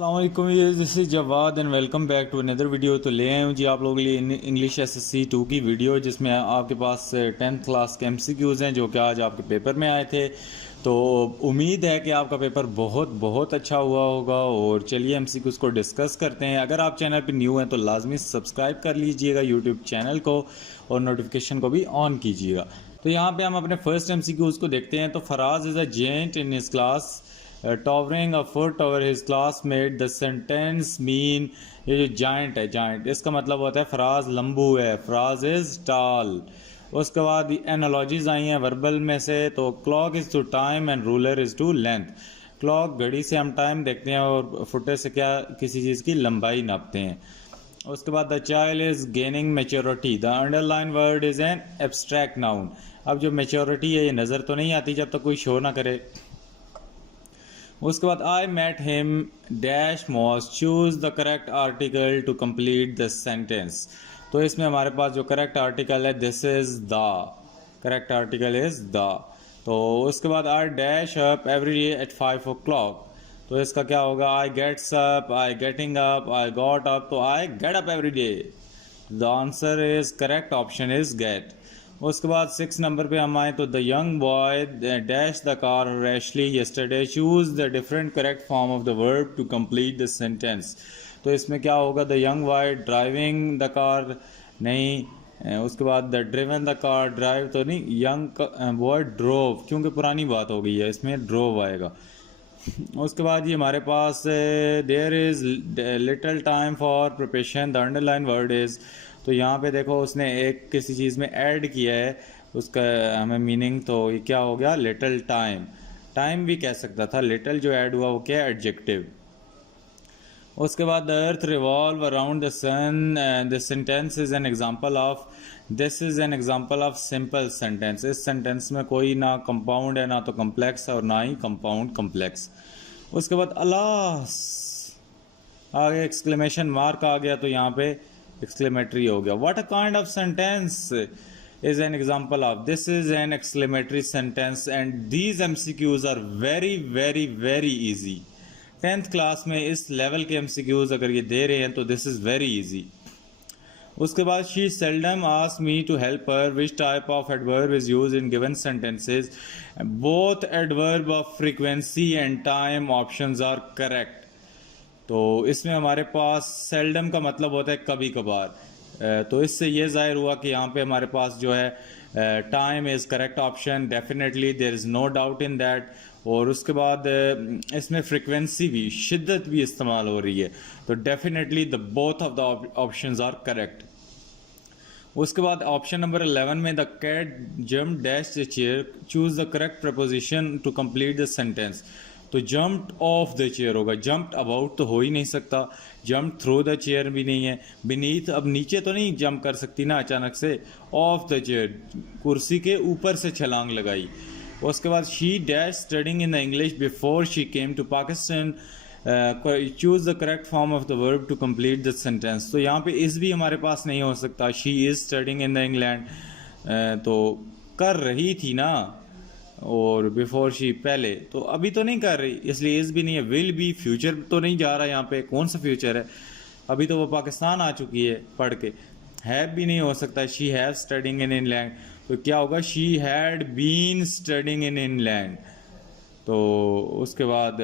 अस्सलाम वालेकुम, this is Jawad and welcome back to another video. तो ले आए हूँ जी आप लोगों के लिए इंग्लिश एसएससी 2 की वीडियो, जिसमें आपके पास 10th क्लास के एमसीक्यूज़ हैं जो कि आज आपके पेपर में आए थे। तो उम्मीद है कि आपका पेपर बहुत बहुत अच्छा हुआ होगा। और चलिए एमसीक्यूज़ को डिस्कस करते हैं। अगर आप चैनल पर न्यू हैं तो लाजमी सब्सक्राइब कर लीजिएगा यूट्यूब चैनल को और नोटिफिकेशन को भी ऑन कीजिएगा। तो यहाँ पर हम अपने फर्स्ट एमसीक्यूज़ को देखते हैं। तो Faraz is a giant in his class towering a foot over his classmate. The sentence mean, ये जो जाइंट है, जाइंट इसका मतलब होता है फराज लंबू है, फराज इज टॉल। उसके बाद एनालॉजीज आई हैं वर्बल में से। तो clock is to time and ruler is to length. Clock घड़ी से हम टाइम देखते हैं और फुटे से क्या किसी चीज़ की लंबाई नापते हैं। उसके बाद the child is gaining maturity. The underline word is an abstract noun. अब जो मेच्योरिटी है ये नज़र तो नहीं आती जब तक कोई शो ना करे। उसके बाद I met him dash months, choose the correct article to complete the sentence. तो इसमें हमारे पास जो करेक्ट आर्टिकल है this is the, correct article is the. तो उसके बाद I dash up every day at 5 o'clock। तो इसका क्या होगा, I gets up, I getting up, I got up, तो I get up every day. The answer is correct option is get. उसके बाद 6 नंबर पे हम आए तो the young boy dash the car rashly yesterday, choose the different correct form of the verb to complete the sentence. तो इसमें क्या होगा, the young boy driving the car नहीं, उसके बाद the driven the car, drive तो नहीं, young boy drove, क्योंकि पुरानी बात हो गई है इसमें ड्रोव आएगा। उसके बाद ये हमारे पास there is little time for preparation, the underline word is. तो यहाँ पे देखो उसने एक किसी चीज़ में ऐड किया है, उसका हमें मीनिंग, तो ये क्या हो गया, लिटिल टाइम। टाइम भी कह सकता था, लिटिल जो ऐड हुआ वो क्या, एडजेक्टिव। उसके बाद the earth revolve around the sun, this sentence is an example of, this is an example of simple sentence. इस सेंटेंस में कोई ना कंपाउंड है ना तो कम्प्लेक्स और ना ही कंपाउंड कम्प्लेक्स। उसके बाद अलास, आगे एक्सक्लेमेशन मार्क आ गया तो यहाँ पे एक्सक्लेमेटरी हो गया। What a kind of sentence is an example of, this is an exclamatory sentence and these MCQs are very very very easy। 10th class में इस लेवल के MCQs अगर ये दे रहे हैं तो this is very easy। उसके बाद she seldom asks me to help her, which type of adverb is used in given sentences। both adverb of frequency and time options are correct। तो इसमें हमारे पास सेल्डम का मतलब होता है कभी कभार। तो इससे ये जाहिर हुआ कि यहाँ पे हमारे पास जो है time is correct option, definitely there is no doubt in that. और उसके बाद इसमें फ्रिक्वेंसी भी, शिद्दत भी इस्तेमाल हो रही है, तो definitely the both of the options are correct. उसके बाद ऑप्शन नंबर 11 में the cat jump dash the chair, choose the correct preposition to complete the sentence. तो जम्प्ड ऑफ द चेयर होगा, जम्प्ड अबाउट तो हो ही नहीं सकता, जम्प थ्रू द चेयर भी नहीं है, बीनीथ अब नीचे तो नहीं जंप कर सकती ना अचानक से, ऑफ द चेयर कुर्सी के ऊपर से छलांग लगाई। उसके बाद she dash studying in the English before she came to Pakistan, choose the correct form of the verb to complete the sentence. तो यहाँ पे इस भी हमारे पास नहीं हो सकता, she is studying in the England, तो कर रही थी ना, और बिफोर शी पहले, तो अभी तो नहीं कर रही इसलिए इस भी नहीं है। विल बी फ्यूचर तो नहीं जा रहा, यहाँ पे कौन सा फ्यूचर है, अभी तो वो पाकिस्तान आ चुकी है पढ़ के। हैव भी नहीं हो सकता, she have studying in England, तो क्या होगा, she had been studying in England. तो उसके बाद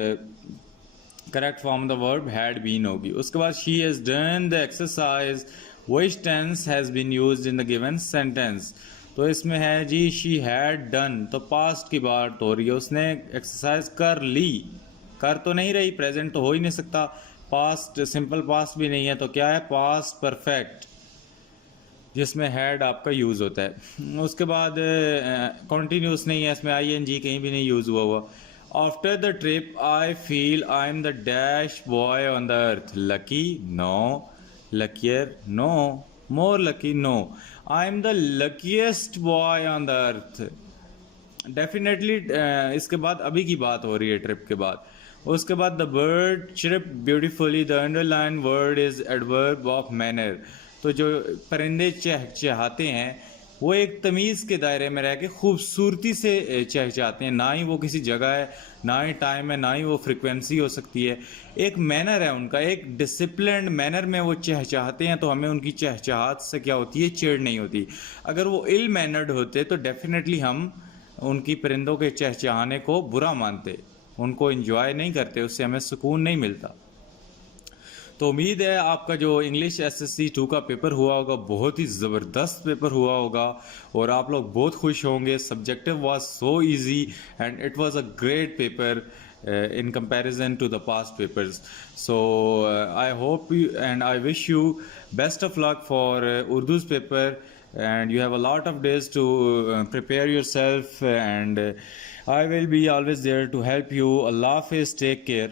correct form the verb had been होगी। उसके बाद she has done the exercise, which tense has been used in the given sentence. तो इसमें है जी शी हैड डन, तो पास्ट की बात हो रही है, उसने एक्सरसाइज कर ली, कर तो नहीं रही, प्रेजेंट तो हो ही नहीं सकता, पास्ट सिंपल पास्ट भी नहीं है, तो क्या है, पास्ट परफेक्ट, जिसमें हैड आपका यूज़ होता है। उसके बाद कॉन्टीन्यूस नहीं है, इसमें ING कहीं भी नहीं यूज़ हुआ हुआ। After the trip I feel I am the dash boy on the earth, lucky no, luckier no, more lucky no, I am the luckiest boy on the earth, definitely. इसके बाद अभी की बात हो रही है ट्रिप के बाद। उसके बाद the bird chirp beautifully, the underline word is adverb of manner. तो जो परिंदे चहचहाते हैं वो एक तमीज़ के दायरे में रह के खूबसूरती से चहचहाते हैं। ना ही वो किसी जगह है, ना ही टाइम है, ना ही वो फ्रिक्वेंसी हो सकती है। एक मैनर है उनका, एक डिसिप्लिन्ड मैनर में वो चहचहाते हैं, तो हमें उनकी चहचहाट से क्या होती है, चिढ़ नहीं होती। अगर वो इल मैनर्ड होते तो डेफिनेटली हम उनकी परिंदों के चहचहाने को बुरा मानते, उनको एंजॉय नहीं करते, उससे हमें सुकून नहीं मिलता। तो उम्मीद है आपका जो इंग्लिश एसएससी 2 का पेपर हुआ होगा बहुत ही ज़बरदस्त पेपर हुआ होगा और आप लोग बहुत खुश होंगे। Subjective was so easy and it was a great paper in comparison to the past papers. So I hope you and I wish you best of luck for Urdu's paper, and you have a lot of days to prepare yourself, and I will be always there to help you. Allah Hafiz, take care.